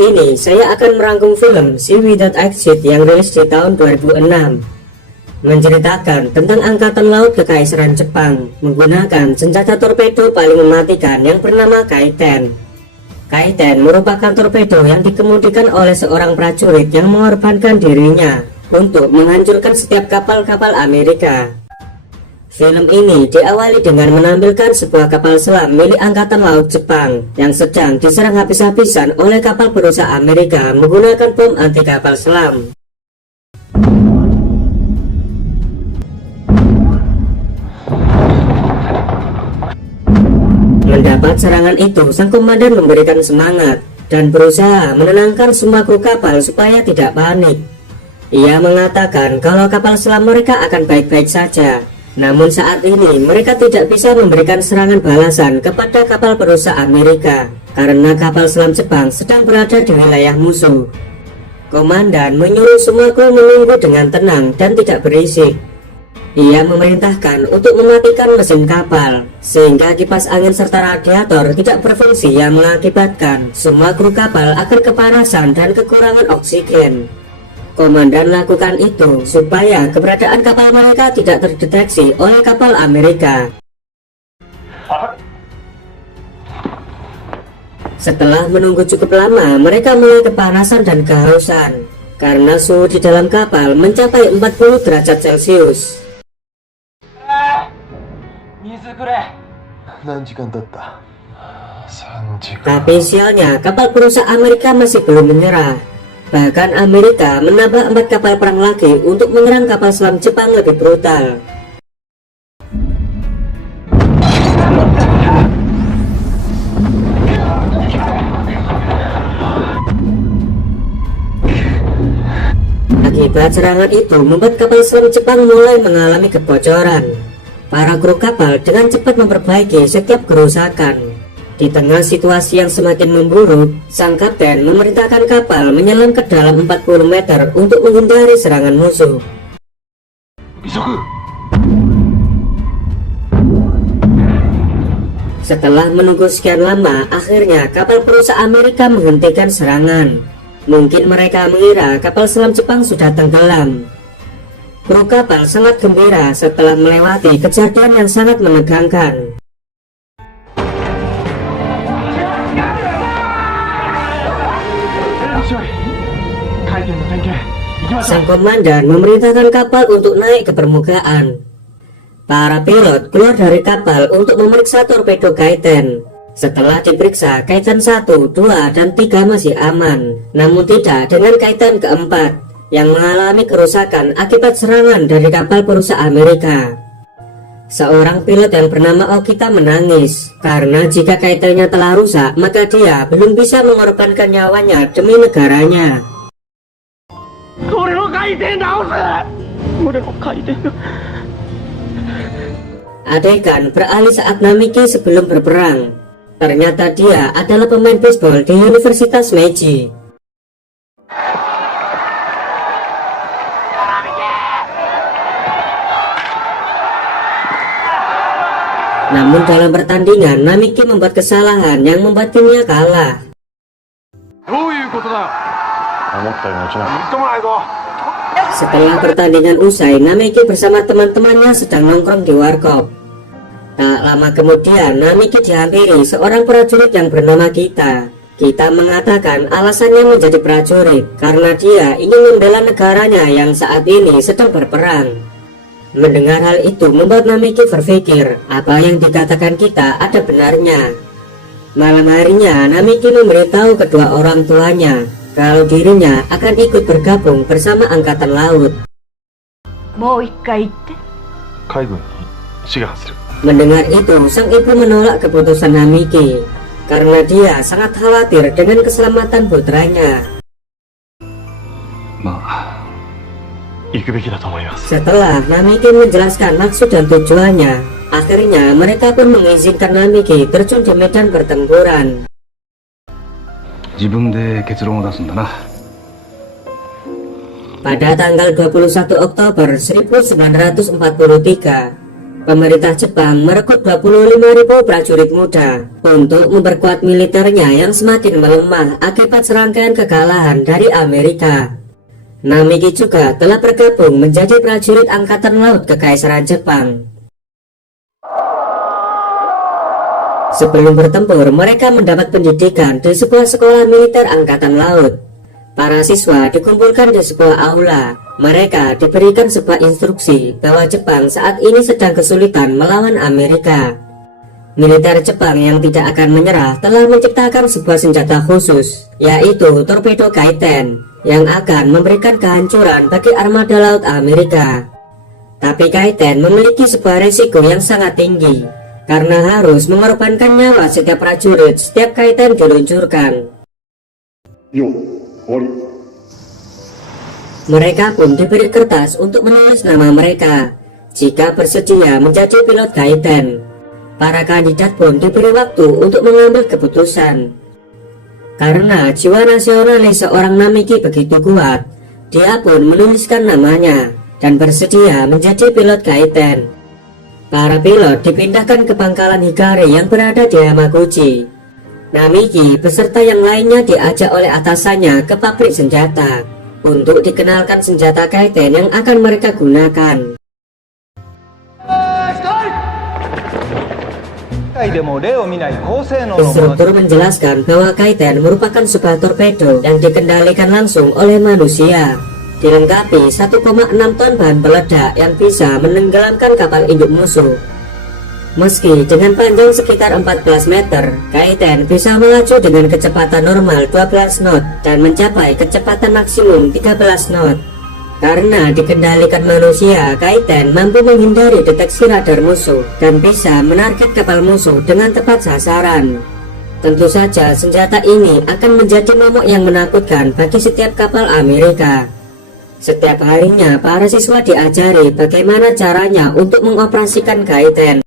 ini saya akan merangkum film Sea Without Exit yang rilis di tahun 2006, menceritakan tentang angkatan laut kekaisaran Jepang menggunakan senjata torpedo paling mematikan yang bernama Kaiten. Kaiten merupakan torpedo yang dikemudikan oleh seorang prajurit yang mengorbankan dirinya untuk menghancurkan setiap kapal-kapal Amerika. Film ini diawali dengan menampilkan sebuah kapal selam milik Angkatan Laut Jepang yang sedang diserang habis-habisan oleh kapal perusak Amerika menggunakan bom anti kapal selam. Mendapat serangan itu, sang komandan memberikan semangat dan berusaha menenangkan semua kru kapal supaya tidak panik. Ia mengatakan kalau kapal selam mereka akan baik-baik saja. Namun saat ini mereka tidak bisa memberikan serangan balasan kepada kapal perusak Amerika karena kapal selam Jepang sedang berada di wilayah musuh. Komandan menyuruh semua kru menunggu dengan tenang dan tidak berisik. Ia memerintahkan untuk mematikan mesin kapal sehingga kipas angin serta radiator tidak berfungsi yang mengakibatkan semua kru kapal akan kepanasan dan kekurangan oksigen. Komandan lakukan itu supaya keberadaan kapal mereka tidak terdeteksi oleh kapal Amerika. Setelah menunggu cukup lama, mereka mulai kepanasan dan kehausan karena suhu di dalam kapal mencapai 40 derajat Celcius. Tapi sialnya, kapal perusak Amerika masih belum menyerah. Bahkan Amerika menambah 4 kapal perang lagi untuk menyerang kapal selam Jepang lebih brutal. Akibat serangan itu membuat kapal selam Jepang mulai mengalami kebocoran. Para kru kapal dengan cepat memperbaiki setiap kerusakan. Di tengah situasi yang semakin memburuk, sang kapten memerintahkan kapal menyelam ke dalam 40 meter untuk menghindari serangan musuh. Setelah menunggu sekian lama, akhirnya kapal perusak Amerika menghentikan serangan. Mungkin mereka mengira kapal selam Jepang sudah tenggelam. Kru kapal sangat gembira setelah melewati kejadian yang sangat menegangkan. Sang komandan memerintahkan kapal untuk naik ke permukaan. Para pilot keluar dari kapal untuk memeriksa torpedo Kaiten. Setelah diperiksa, Kaiten 1, 2, dan 3 masih aman. Namun tidak dengan Kaiten keempat yang mengalami kerusakan akibat serangan dari kapal perusak Amerika. Seorang pilot yang bernama Okita menangis karena jika Kaitennya telah rusak, maka dia belum bisa mengorbankan nyawanya demi negaranya. Adegan beralih saat Namiki sebelum berperang. Ternyata dia adalah pemain baseball di Universitas Meiji. Namun dalam pertandingan, Namiki membuat kesalahan yang membuat timnya kalah. Setelah pertandingan usai, Namiki bersama teman-temannya sedang nongkrong di warkop. Tak lama kemudian, Namiki dihampiri seorang prajurit yang bernama Kita. Kita mengatakan alasannya menjadi prajurit karena dia ingin membela negaranya yang saat ini sedang berperang. Mendengar hal itu membuat Namiki berpikir apa yang dikatakan Kita ada benarnya. Malam harinya, Namiki memberitahu kedua orang tuanya kalau dirinya akan ikut bergabung bersama Angkatan Laut. Mendengar itu, sang ibu menolak keputusan Namiki karena dia sangat khawatir dengan keselamatan putranya. Setelah Namiki menjelaskan maksud dan tujuannya, akhirnya mereka pun mengizinkan Namiki terjun di medan pertempuran. Pada tanggal 21 Oktober 1943, pemerintah Jepang merekrut 25.000 prajurit muda untuk memperkuat militernya yang semakin melemah akibat serangkaian kekalahan dari Amerika. Namiki juga telah bergabung menjadi prajurit Angkatan Laut Kekaisaran Jepang. Sebelum bertempur, mereka mendapat pendidikan di sebuah sekolah militer Angkatan Laut. Para siswa dikumpulkan di sebuah aula. Mereka diberikan sebuah instruksi bahwa Jepang saat ini sedang kesulitan melawan Amerika. Militer Jepang yang tidak akan menyerah telah menciptakan sebuah senjata khusus, yaitu torpedo Kaiten, yang akan memberikan kehancuran bagi armada laut Amerika. Tapi Kaiten memiliki sebuah resiko yang sangat tinggi, karena harus mengorbankan nyawa setiap prajurit setiap Kaiten diluncurkan. Mereka pun diberi kertas untuk menulis nama mereka jika bersedia menjadi pilot Kaiten. Para kandidat pun diberi waktu untuk mengambil keputusan. Karena jiwa nasionalis seorang Namiki begitu kuat, dia pun menuliskan namanya dan bersedia menjadi pilot Kaiten. Para pilot dipindahkan ke pangkalan Hikari yang berada di Hamaguchi. Namiki beserta yang lainnya diajak oleh atasannya ke pabrik senjata untuk dikenalkan senjata Kaiten yang akan mereka gunakan. Instruktur menjelaskan bahwa Kaiten merupakan sebuah torpedo yang dikendalikan langsung oleh manusia, dilengkapi 1,6 ton bahan peledak yang bisa menenggelamkan kapal induk musuh. Meski dengan panjang sekitar 14 meter, Kaiten bisa melaju dengan kecepatan normal 12 knot dan mencapai kecepatan maksimum 13 knot. Karena dikendalikan manusia, Kaiten mampu menghindari deteksi radar musuh dan bisa menarget kapal musuh dengan tepat sasaran. Tentu saja senjata ini akan menjadi momok yang menakutkan bagi setiap kapal Amerika. Setiap harinya para siswa diajari bagaimana caranya untuk mengoperasikan Kaiten.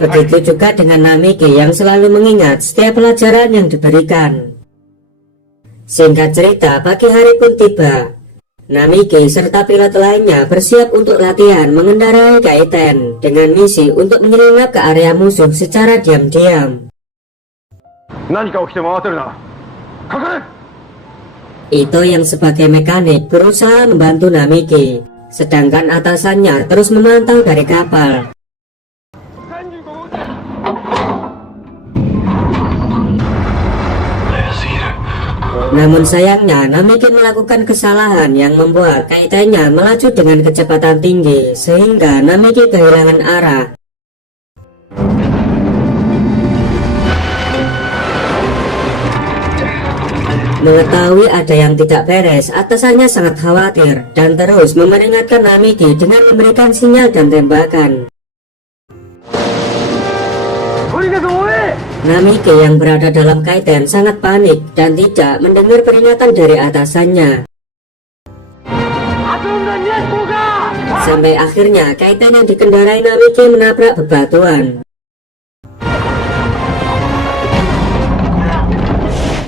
Begitu juga dengan Namiki yang selalu mengingat setiap pelajaran yang diberikan. Singkat cerita, pagi hari pun tiba. Namiki serta pilot lainnya bersiap untuk latihan mengendarai Kaiten dengan misi untuk menyelinap ke area musuh secara diam-diam. Ito yang sebagai mekanik berusaha membantu Namiki, sedangkan atasannya terus memantau dari kapal. Namun sayangnya Namiki melakukan kesalahan yang membuat Kaitennya melaju dengan kecepatan tinggi sehingga Namiki kehilangan arah. Mengetahui ada yang tidak beres, atasannya sangat khawatir dan terus memperingatkan Namiki dengan memberikan sinyal dan tembakan. Namiki yang berada dalam Kaiten sangat panik dan tidak mendengar peringatan dari atasannya. Sampai akhirnya Kaiten yang dikendarai Namiki menabrak bebatuan.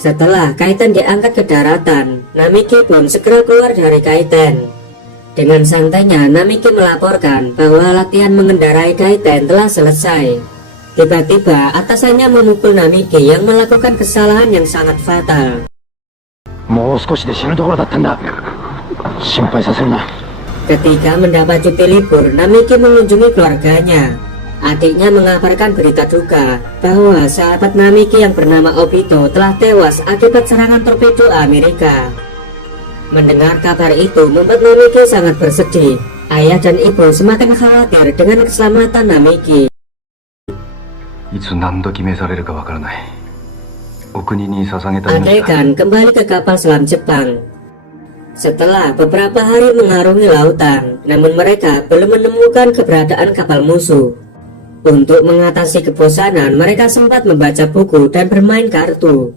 Setelah Kaiten diangkat ke daratan, Namiki pun segera keluar dari Kaiten. Dengan santainya Namiki melaporkan bahwa latihan mengendarai Kaiten telah selesai. Tiba-tiba atasannya memukul Namiki yang melakukan kesalahan yang sangat fatal. Ketika mendapat cuti libur, Namiki mengunjungi keluarganya. Adiknya mengabarkan berita duka bahwa sahabat Namiki yang bernama Obito telah tewas akibat serangan torpedo Amerika. Mendengar kabar itu membuat Namiki sangat bersedih. Ayah dan ibu semakin khawatir dengan keselamatan Namiki. Adegan kembali ke kapal selam Jepang. Setelah beberapa hari mengarungi lautan, namun mereka belum menemukan keberadaan kapal musuh. Untuk mengatasi kebosanan, mereka sempat membaca buku dan bermain kartu.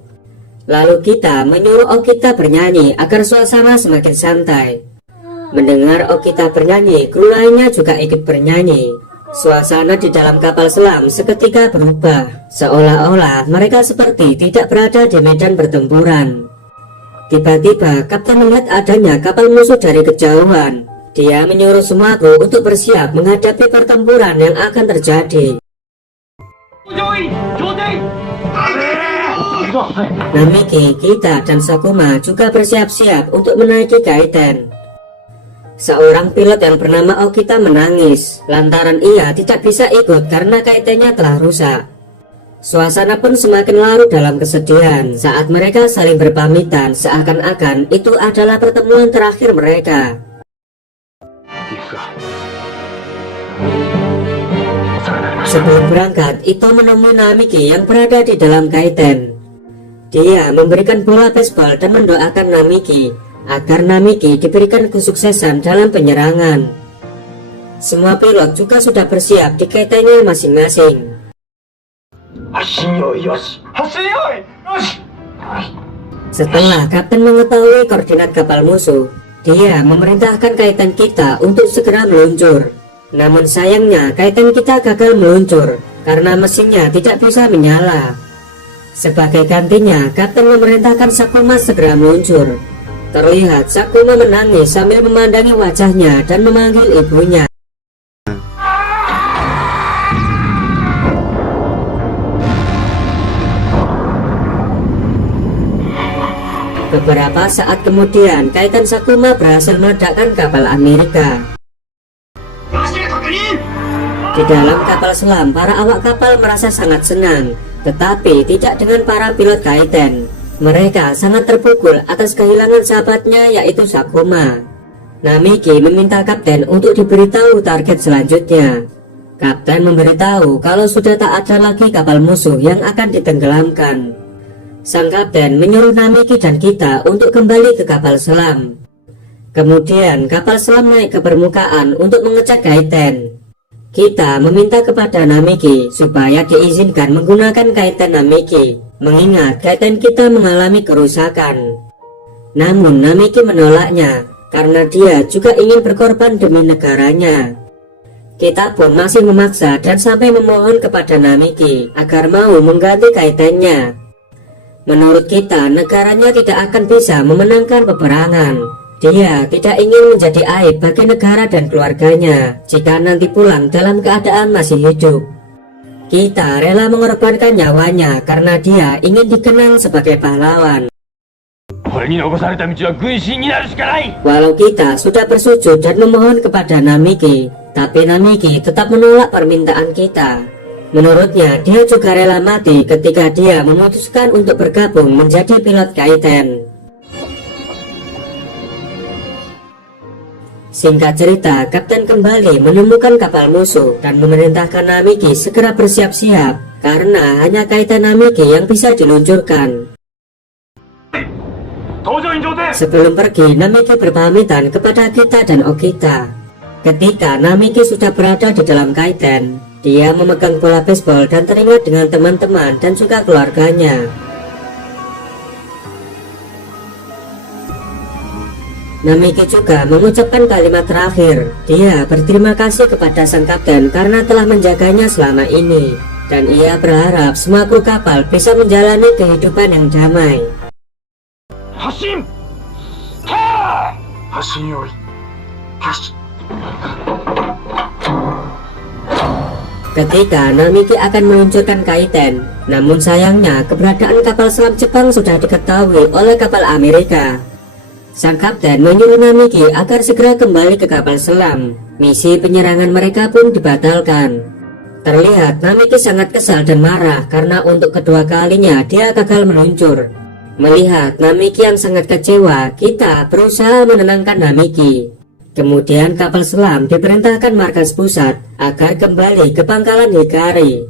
Lalu kita menyuruh Okita bernyanyi agar suasana semakin santai. Mendengar Okita bernyanyi, kru lainnya juga ikut bernyanyi. Suasana di dalam kapal selam seketika berubah, seolah-olah mereka seperti tidak berada di medan pertempuran. Tiba-tiba Kapten melihat adanya kapal musuh dari kejauhan. Dia menyuruh semua kru untuk bersiap menghadapi pertempuran yang akan terjadi. Namiki, Kita, dan Sakuma juga bersiap-siap untuk menaiki Kaiten. Seorang pilot yang bernama Okita menangis lantaran ia tidak bisa ikut karena kaitennya telah rusak. Suasana pun semakin larut dalam kesedihan saat mereka saling berpamitan seakan-akan itu adalah pertemuan terakhir mereka. Sebelum berangkat, Ito menemui Namiki yang berada di dalam Kaiten. Dia memberikan bola baseball dan mendoakan Namiki agar Namiki diberikan kesuksesan dalam penyerangan. Semua pilot juga sudah bersiap di Kaitennya masing-masing. Setelah Kapten mengetahui koordinat kapal musuh, dia memerintahkan Kaiten Kita untuk segera meluncur. Namun sayangnya Kaiten Kita gagal meluncur karena mesinnya tidak bisa menyala. Sebagai gantinya, Kapten memerintahkan Sakuma segera meluncur. Terlihat Sakuma menangis sambil memandangi wajahnya dan memanggil ibunya. Beberapa saat kemudian, Kaiten Sakuma berhasil meledakkan kapal Amerika. Di dalam kapal selam, para awak kapal merasa sangat senang, tetapi tidak dengan para pilot Kaiten. Mereka sangat terpukul atas kehilangan sahabatnya, yaitu Sakuma. Namiki meminta Kapten untuk diberitahu target selanjutnya. Kapten memberitahu kalau sudah tak ada lagi kapal musuh yang akan ditenggelamkan. Sang Kapten menyuruh Namiki dan Kita untuk kembali ke kapal selam. Kemudian kapal selam naik ke permukaan untuk mengecek Kaiten. Kita meminta kepada Namiki supaya diizinkan menggunakan Kaiten Namiki, mengingat Kaiten kita mengalami kerusakan. Namun Namiki menolaknya karena dia juga ingin berkorban demi negaranya. Kita pun masih memaksa dan sampai memohon kepada Namiki agar mau mengganti Kaitennya. Menurut kita, negaranya tidak akan bisa memenangkan peperangan. Dia tidak ingin menjadi aib bagi negara dan keluarganya jika nanti pulang dalam keadaan masih hidup. Kita rela mengorbankan nyawanya karena dia ingin dikenang sebagai pahlawan. Walau kita sudah bersujud dan memohon kepada Namiki, tapi Namiki tetap menolak permintaan kita. Menurutnya, dia juga rela mati ketika dia memutuskan untuk bergabung menjadi pilot Kaiten. Singkat cerita, Kapten kembali menemukan kapal musuh dan memerintahkan Namiki segera bersiap-siap karena hanya Kaiten Namiki yang bisa diluncurkan. Sebelum pergi, Namiki berpamitan kepada Kita dan Okita. Ketika Namiki sudah berada di dalam Kaiten, dia memegang bola baseball dan teringat dengan teman-teman dan juga keluarganya. Namiki juga mengucapkan kalimat terakhir. Dia berterima kasih kepada sang Kapten karena telah menjaganya selama ini. Dan ia berharap semua kru kapal bisa menjalani kehidupan yang damai. Ketika Namiki akan meluncurkan Kaiten, namun sayangnya keberadaan kapal selam Jepang sudah diketahui oleh kapal Amerika. Sang Kapten menyuruh Namiki agar segera kembali ke kapal selam. Misi penyerangan mereka pun dibatalkan. Terlihat Namiki sangat kesal dan marah karena untuk kedua kalinya dia gagal meluncur. Melihat Namiki yang sangat kecewa, Kita berusaha menenangkan Namiki. Kemudian kapal selam diperintahkan markas pusat agar kembali ke pangkalan Hikari.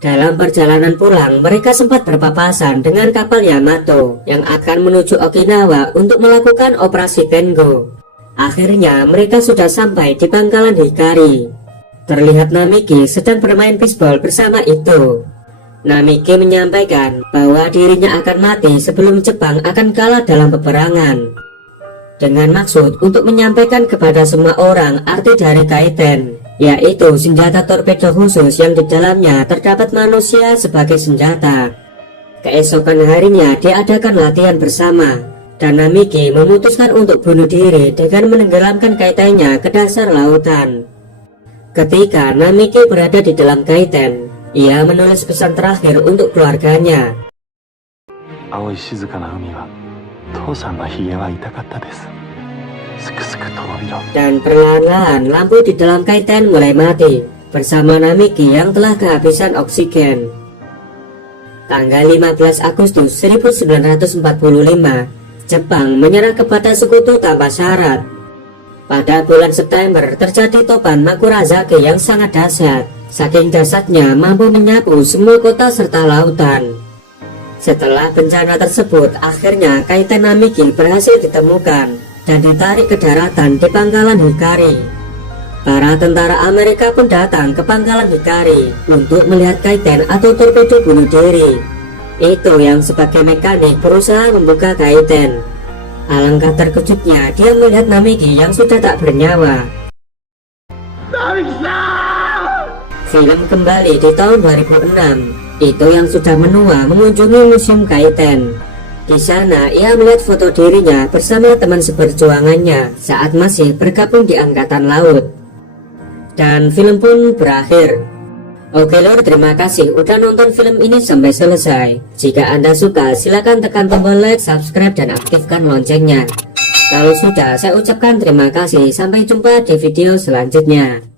Dalam perjalanan pulang, mereka sempat berpapasan dengan kapal Yamato yang akan menuju Okinawa untuk melakukan operasi Tengo. Akhirnya mereka sudah sampai di pangkalan Hikari. Terlihat Namiki sedang bermain bisbol bersama Ito. Namiki menyampaikan bahwa dirinya akan mati sebelum Jepang akan kalah dalam peperangan, dengan maksud untuk menyampaikan kepada semua orang arti dari Kaiten, yaitu senjata torpedo khusus yang di dalamnya terdapat manusia sebagai senjata. Keesokan harinya diadakan latihan bersama, dan Namiki memutuskan untuk bunuh diri dengan menenggelamkan kaitennya ke dasar lautan. Ketika Namiki berada di dalam kaiten, ia menulis pesan terakhir untuk keluarganya. Aoi shizuka na umi wa tousan no hige wa itakatta desu. Suku-suku torobiro. Dan perlahan-lahan lampu di dalam kaiten mulai mati bersama Namiki yang telah kehabisan oksigen. Tanggal 15 Agustus 1945, Jepang menyerah kepada sekutu tanpa syarat. Pada bulan September terjadi topan Makurazake yang sangat dahsyat. Saking dahsyatnya mampu menyapu semua kota serta lautan. Setelah bencana tersebut, akhirnya kaiten Namiki berhasil ditemukan dan ditarik ke daratan di pangkalan Hikari. Para tentara Amerika pun datang ke pangkalan Hikari untuk melihat kaiten atau torpedo bunuh diri. Itu yang sebagai mekanik berusaha membuka kaiten. Alangkah terkejutnya dia melihat Namiki yang sudah tak bernyawa. Film kembali di tahun 2006. Itu yang sudah menua mengunjungi museum kaiten. Di sana ia melihat foto dirinya bersama teman seperjuangannya saat masih bergabung di angkatan laut. Dan film pun berakhir. Oke lor, terima kasih udah nonton film ini sampai selesai. Jika Anda suka silahkan tekan tombol like, subscribe, dan aktifkan loncengnya. Kalau sudah, saya ucapkan terima kasih. Sampai jumpa di video selanjutnya.